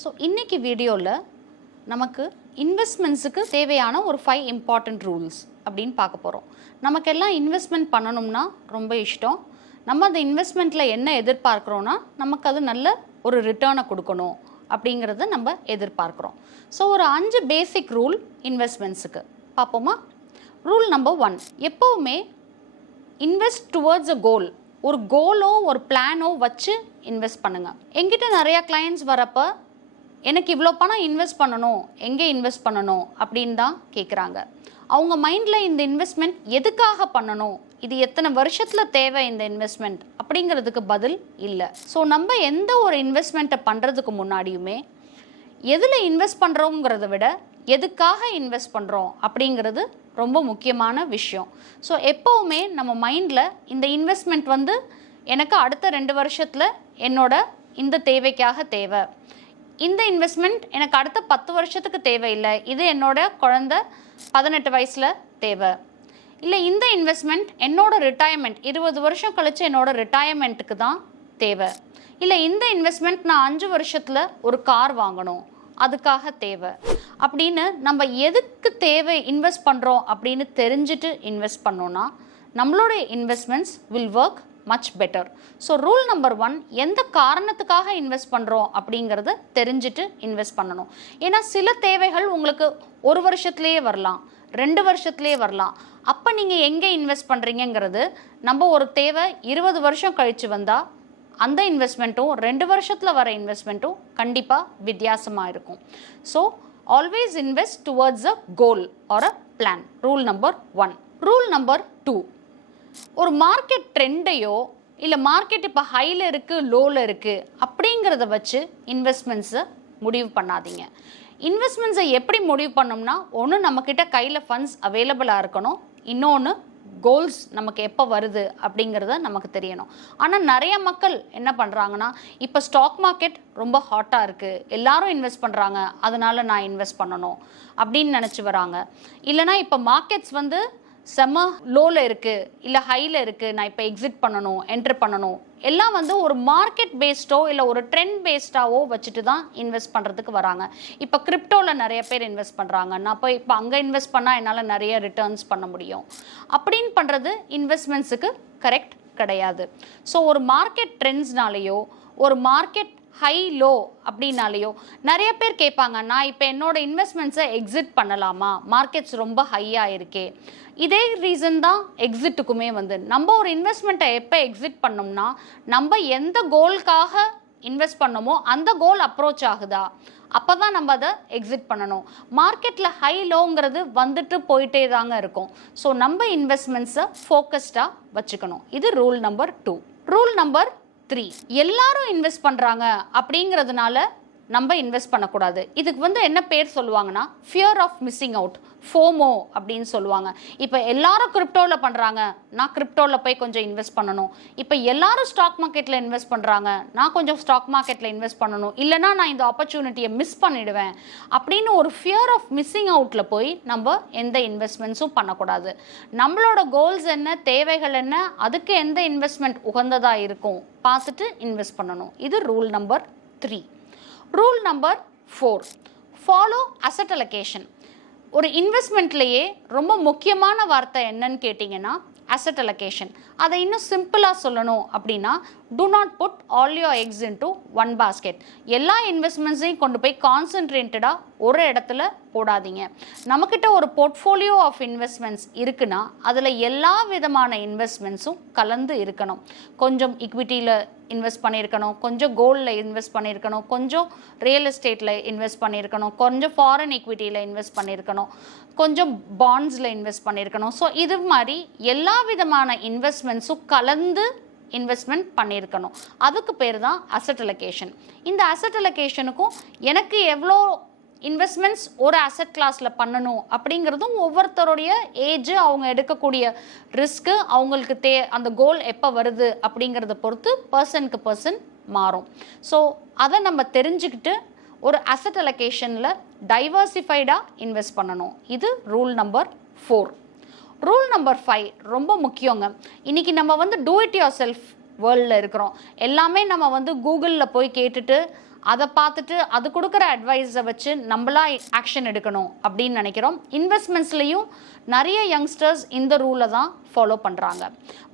So இன்றைக்கி வீடியோவில் நமக்கு இன்வெஸ்ட்மெண்ட்ஸுக்கு தேவையான ஒரு ஃபைவ் இம்பார்ட்டண்ட் ரூல்ஸ் அப்படின்னு பார்க்க போகிறோம் நமக்கெல்லாம் இன்வெஸ்ட்மெண்ட் பண்ணணும்னா ரொம்ப இஷ்டம். நம்ம அந்த இன்வெஸ்ட்மெண்ட்டில் என்ன எதிர்பார்க்குறோன்னா நமக்கு அது நல்ல ஒரு ரிட்டர்னை கொடுக்கணும் அப்படிங்கிறத நம்ம எதிர்பார்க்குறோம். ஸோ ஒரு அஞ்சு பேசிக் ரூல் இன்வெஸ்ட்மெண்ட்ஸுக்கு பார்ப்போமா? ரூல் நம்பர் ஒன் எப்போவுமே இன்வெஸ்ட் டுவர்ட்ஸ் அ கோல் ஒரு கோலோ ஒரு பிளானோ வச்சு இன்வெஸ்ட் பண்ணுங்கள் எங்கிட்ட நிறையா கிளைண்ட்ஸ் வரப்போ எனக்கு இவ்வளோ பணம் இன்வெஸ்ட் பண்ணணும் எங்கே இன்வெஸ்ட் பண்ணணும் அப்படின்னு தான் கேட்குறாங்க அவங்க மைண்டில் இந்த இன்வெஸ்ட்மெண்ட் எதுக்காக பண்ணணும்? இது எத்தனை வருஷத்தில் தேவை இந்த இன்வெஸ்ட்மெண்ட் அப்படிங்கிறதுக்கு பதில் இல்லை. ஸோ நம்ம எந்த ஒரு இன்வெஸ்ட்மெண்ட்டை பண்ணுறதுக்கு முன்னாடியுமே எதில் இன்வெஸ்ட் பண்ணுறோங்கிறத விட எதுக்காக இன்வெஸ்ட் பண்ணுறோம் அப்படிங்கிறது ரொம்ப முக்கியமான விஷயம். ஸோ எப்போவுமே நம்ம மைண்டில் இந்த இன்வெஸ்ட்மெண்ட் வந்து எனக்கு அடுத்த ரெண்டு வருஷத்தில் என்னோட இந்த தேவைக்காக தேவை. இந்த இன்வெஸ்ட்மெண்ட் எனக்கு அடுத்த பத்து வருஷத்துக்கு தேவையில்லை. இது என்னோட குழந்த பதினெட்டு வயசில் தேவை. இல்லை இந்த இன்வெஸ்ட்மெண்ட் என்னோட ரிட்டையர்மெண்ட் இருபது வருஷம் கழிச்சு என்னோட ரிட்டையர்மெண்ட்டுக்கு தான் தேவை. இல்லை இந்த இன்வெஸ்ட்மெண்ட் நான் அஞ்சு வருஷத்தில் ஒரு கார் வாங்கணும். அதுக்காக தேவை. அப்படின்னு நம்ம எதுக்கு தேவை இன்வெஸ்ட் பண்ணுறோம் அப்படின்னு தெரிஞ்சுட்டு இன்வெஸ்ட் பண்ணோன்னா நம்மளுடைய investments will work much better so rule number one எந்த காரணத்துக்காக இன்வெஸ்ட் பண்ணுறோம் அப்படிங்கிறத தெரிஞ்சுட்டு இன்வெஸ்ட் பண்ணணும். ஏன்னா சில தேவைகள் உங்களுக்கு ஒரு வருஷத்துலேயே வரலாம் ரெண்டு வருஷத்துலேயே வரலாம். அப்போ நீங்கள் எங்கே இன்வெஸ்ட் பண்ணுறீங்கங்கிறது நம்ம ஒரு தேவை இருபது வருஷம் கழித்து வந்தால் அந்த இன்வெஸ்ட்மெண்ட்டும் ரெண்டு வருஷத்தில் வர இன்வெஸ்ட்மெண்ட்டும் கண்டிப்பாக வித்தியாசமாக இருக்கும். So always invest towards a goal or a plan rule number one rule number two ஒரு மார்க்கெட் ட்ரெண்டையோ இல்லை மார்க்கெட் இப்போ ஹையில் இருக்குது லோவில் இருக்குது அப்படிங்கிறத வச்சு இன்வெஸ்ட்மெண்ட்ஸை முடிவு பண்ணாதீங்க. இன்வெஸ்ட்மெண்ட்ஸை எப்படி முடிவு பண்ணோம்னா ஒன்று நம்மக்கிட்ட கையில் ஃபண்ட்ஸ் அவைலபிளாக இருக்கணும் இன்னொன்று கோல்ஸ் நமக்கு எப்போ வருது அப்படிங்கிறத நமக்கு தெரியணும். ஆனால் நிறைய மக்கள் என்ன பண்ணுறாங்கன்னா இப்போ ஸ்டாக் மார்க்கெட் ரொம்ப ஹாட்டாக இருக்குது எல்லாரும் இன்வெஸ்ட் பண்ணுறாங்க அதனால நான் இன்வெஸ்ட் பண்ணணும் அப்படின்னு நினச்சி வராங்க. இல்லைனா இப்போ மார்க்கெட்ஸ் வந்து செம்ம லோவில் இருக்குது இல்லை ஹையில் இருக்குது நான் இப்போ எக்ஸிட் பண்ணணும் என்ட்ரு பண்ணணும். எல்லாம் வந்து ஒரு மார்க்கெட் பேஸ்டோ இல்லை ஒரு ட்ரெண்ட் பேஸ்டாவோ வச்சுட்டு தான் இன்வெஸ்ட் பண்ணுறதுக்கு வராங்க. இப்போ கிரிப்டோவில் நிறைய பேர் இன்வெஸ்ட் பண்ணுறாங்க நான் போய் இப்போ அங்கே இன்வெஸ்ட் பண்ணால் என்னால் நிறைய ரிட்டர்ன்ஸ் பண்ண முடியும். அப்படின்னு பண்ணுறது இன்வெஸ்ட்மெண்ட்ஸுக்கு கரெக்ட் கிடையாது. ஸோ ஒரு மார்க்கெட் ட்ரெண்ட்ஸ்னாலேயோ ஒரு மார்க்கெட் ஹை லோ அப்படின்னாலேயோ நிறைய பேர் கேட்பாங்க நான் இப்போ என்னோட இன்வெஸ்ட்மெண்ட்ஸை எக்ஸிட் பண்ணலாமா? மார்க்கெட்ஸ் ரொம்ப ஹையாக இருக்கே. இதே ரீசன் தான் எக்ஸிட்டுக்குமே வந்து. நம்ம ஒரு இன்வெஸ்ட்மெண்ட்டை எப்போ எக்ஸிட் பண்ணோம்னா நம்ம எந்த கோலுக்காக இன்வெஸ்ட் பண்ணோமோ அந்த கோல் அப்ரோச் ஆகுதா? அப்போ தான் நம்ம அதை எக்ஸிட் பண்ணணும். மார்க்கெட்டில் ஹை லோங்கிறது வந்துட்டு போயிட்டே தாங்க இருக்கும். ஸோ நம்ம இன்வெஸ்ட்மெண்ட்ஸை ஃபோக்கஸ்டாக வச்சுக்கணும். இது rule number two rule number three எல்லாரும் இன்வெஸ்ட் பண்ணுறாங்க அப்படிங்கிறதுனால நம்ம இன்வெஸ்ட் பண்ணக்கூடாது. இதுக்கு வந்து என்ன பேர் சொல்லுவாங்கன்னா fear of missing out FOMO அப்படின்னு சொல்லுவாங்க. இப்போ எல்லாரும் கிரிப்டோவில் பண்ணுறாங்க நான் கிரிப்டோவில் போய் கொஞ்சம் இன்வெஸ்ட் பண்ணணும். இப்போ எல்லாரும் ஸ்டாக் மார்க்கெட்டில் இன்வெஸ்ட் பண்ணுறாங்க நான் கொஞ்சம் ஸ்டாக் மார்க்கெட்டில் இன்வெஸ்ட் பண்ணணும். இல்லைனா நான் இந்த ஆப்பர்ச்சுனிட்டியை மிஸ் பண்ணிடுவேன். அப்படின்னு ஒரு ஃபியர் ஆஃப் மிஸ்ஸிங் அவுட்டில் போய் நம்ம எந்த இன்வெஸ்ட்மெண்ட்ஸும் பண்ணக்கூடாது. நம்மளோட கோல்ஸ் என்ன தேவைகள் என்ன அதுக்கு எந்த இன்வெஸ்ட்மெண்ட் உகந்ததாக இருக்கும் பார்த்துட்டு இன்வெஸ்ட் பண்ணணும். இது rule number three rule number four follow asset allocation ஒரு இன்வெஸ்ட்மெண்ட்லேயே ரொம்ப முக்கியமான வார்த்தை என்னன்னு கேட்டிங்கன்னா அசட் அலகேஷன் அதை இன்னும் சிம்பிளாக சொல்லணும் அப்படின்னா do not put all your eggs in to one basket எல்லா இன்வெஸ்ட்மெண்ட்ஸையும் கொண்டு போய் கான்சென்ட்ரேட்டடாக ஒரு இடத்துல போடாதீங்க. நம்மக்கிட்ட ஒரு போர்ட்ஃபோலியோ ஆஃப் இன்வெஸ்ட்மெண்ட்ஸ் இருக்குன்னா அதில் எல்லா விதமான இன்வெஸ்ட்மெண்ட்ஸும் கலந்து இருக்கணும். கொஞ்சம் இக்விட்டியில் இன்வெஸ்ட் பண்ணியிருக்கணும். கொஞ்சம் கோல்டில் இன்வெஸ்ட் பண்ணியிருக்கணும். கொஞ்சம் ரியல் எஸ்டேட்டில் இன்வெஸ்ட் பண்ணியிருக்கணும். கொஞ்சம் ஃபாரின் ஈக்விட்டியில் இன்வெஸ்ட் பண்ணியிருக்கணும். கொஞ்சம் பாண்ட்ஸில் இன்வெஸ்ட் பண்ணியிருக்கணும். ஸோ இது மாதிரி எல்லா விதமான இன்வெஸ்ட்மெண்ட்ஸும் கலந்து இன்வெஸ்ட்மெண்ட் பண்ணியிருக்கணும். அதுக்கு பேர் தான் அசட் அலகேஷன் இந்த அசட் அலகேஷனுக்கும் எனக்கு எவ்வளோ இன்வெஸ்ட்மெண்ட்ஸ் ஒரு அசட் கிளாஸில் பண்ணணும் அப்படிங்கிறதும் ஒவ்வொருத்தருடைய ஏஜ் அவங்க எடுக்கக்கூடிய ரிஸ்க்கு அவங்களுக்கு தே அந்த கோல் எப்போ வருது அப்படிங்கிறத பொறுத்து பர்சனுக்கு பர்சன் மாறும். ஸோ அதை நம்ம தெரிஞ்சுக்கிட்டு ஒரு அசட் அலகேஷனில் டைவர்சிஃபைடாக இன்வெஸ்ட் பண்ணணும். இது rule number four rule number five ரொம்ப முக்கியங்க. இன்னைக்கு நம்ம வந்து டூ இட் யோர் செல்ஃப் வேர்ல்டில் இருக்கிறோம். எல்லாமே நம்ம வந்து கூகுளில் போய் கேட்டுட்டு அதை பார்த்துட்டு அது கொடுக்குற அட்வைஸை வச்சு நம்மளா ஆக்ஷன் எடுக்கணும் அப்படின்னு நினைக்கிறோம். இன்வெஸ்ட்மெண்ட்ஸ்லேயும் நிறைய யங்ஸ்டர்ஸ் இந்த ரூலை தான் ஃபாலோ பண்ணுறாங்க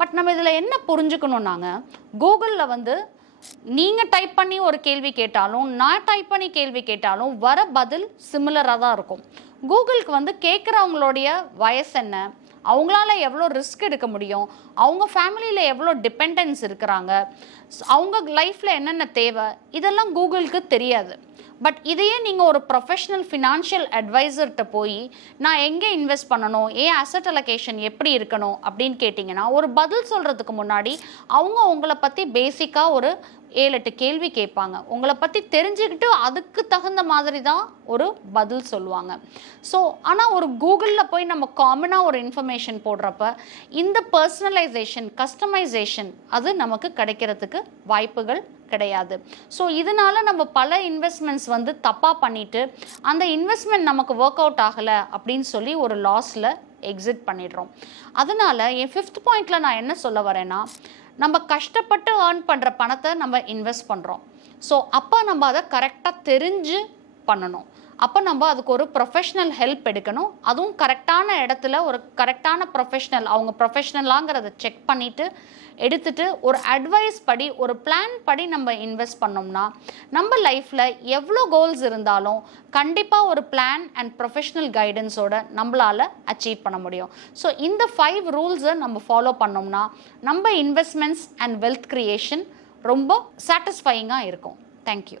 பட் நம்ம இதில் என்ன புரிஞ்சுக்கணுன்னாங்க கூகுளில் வந்து நீங்கள் டைப் பண்ணி ஒரு கேள்வி கேட்டாலும் நான் டைப் பண்ணி கேள்வி கேட்டாலும் வர பதில் சிமிலராக தான் இருக்கும். கூகுளுக்கு வந்து கேட்குறவங்களுடைய வயசு என்ன? அவங்களால எவ்வளோ ரிஸ்க் எடுக்க முடியும்? அவங்க ஃபேமிலியில் எவ்வளோ டிபெண்டன்ஸ் இருக்கிறாங்க? ஸ்- அவங்க லைஃப்பில் என்னென்ன தேவை? இதெல்லாம் கூகுளுக்கு தெரியாது. பட் இதையே நீங்கள் ஒரு ப்ரொஃபஷனல் ஃபினான்ஷியல் அட்வைசர்கிட்ட போய் நான் எங்கே இன்வெஸ்ட் பண்ணணும்? ஏன் அசட் அலகேஷன் எப்படி இருக்கணும்? அப்படின்னு கேட்டிங்கன்னா ஒரு பதில் சொல்கிறதுக்கு முன்னாடி அவங்க உங்களை பற்றி பேசிக்காக ஒரு ஏழு எட்டு கேள்வி கேட்பாங்க. உங்களை பற்றி தெரிஞ்சுக்கிட்டு அதுக்கு தகுந்த மாதிரி தான் ஒரு பதில் சொல்லுவாங்க. ஸோ ஆனால் ஒரு கூகுளில் போய் நம்ம காமனாக ஒரு இன்ஃபர்மேஷன் போடுறப்ப இந்த பர்சனலைசேஷன் கஸ்டமைசேஷன் அது நமக்கு கிடைக்கிறதுக்கு வாய்ப்புகள் கிடையாது. ஸோ இதனால நம்ம பல இன்வெஸ்ட்மெண்ட்ஸ் வந்து தப்பாக பண்ணிவிட்டு அந்த இன்வெஸ்ட்மெண்ட் நமக்கு ஒர்க் அவுட் ஆகலை அப்படின்னு சொல்லி ஒரு லாஸில் எக்ஸிட் பண்ணிடுறோம். அதனால் என் ஃபிஃப்த் பாயிண்டில் நான் என்ன சொல்ல வரேன்னா நம்ம கஷ்டப்பட்டு ஏர்ன் பண்ணுற பணத்தை நம்ம இன்வெஸ்ட் பண்ணுறோம் ஸோ அப்போ நம்ம அதை கரெக்டாக தெரிஞ்சு பண்ணணும். அப்போ நம்ம அதுக்கு ஒரு ப்ரொஃபஷ்னல் ஹெல்ப் எடுக்கணும். அதுவும் கரெக்டான இடத்துல ஒரு கரெக்டான ப்ரொஃபஷ்னல் அவங்க ப்ரொஃபஷ்னலாங்கிறத செக் பண்ணிவிட்டு எடுத்துட்டு ஒரு அட்வைஸ் படி ஒரு பிளான் படி நம்ம இன்வெஸ்ட் பண்ணோம்னா நம்ம லைஃப்பில் எவ்வளோ கோல்ஸ் இருந்தாலும் கண்டிப்பாக ஒரு பிளான் அண்ட் ப்ரொஃபஷ்னல் கைடன்ஸோட நம்மளால் அச்சீவ் பண்ண முடியும். ஸோ இந்த ஃபைவ் ரூல்ஸை நம்ம ஃபாலோ பண்ணோம்னா நம்ம இன்வெஸ்ட்மெண்ட்ஸ் அண்ட் வெல்த் க்ரியேஷன் ரொம்ப சாட்டிஸ்ஃபையிங்காக இருக்கும். தேங்க்யூ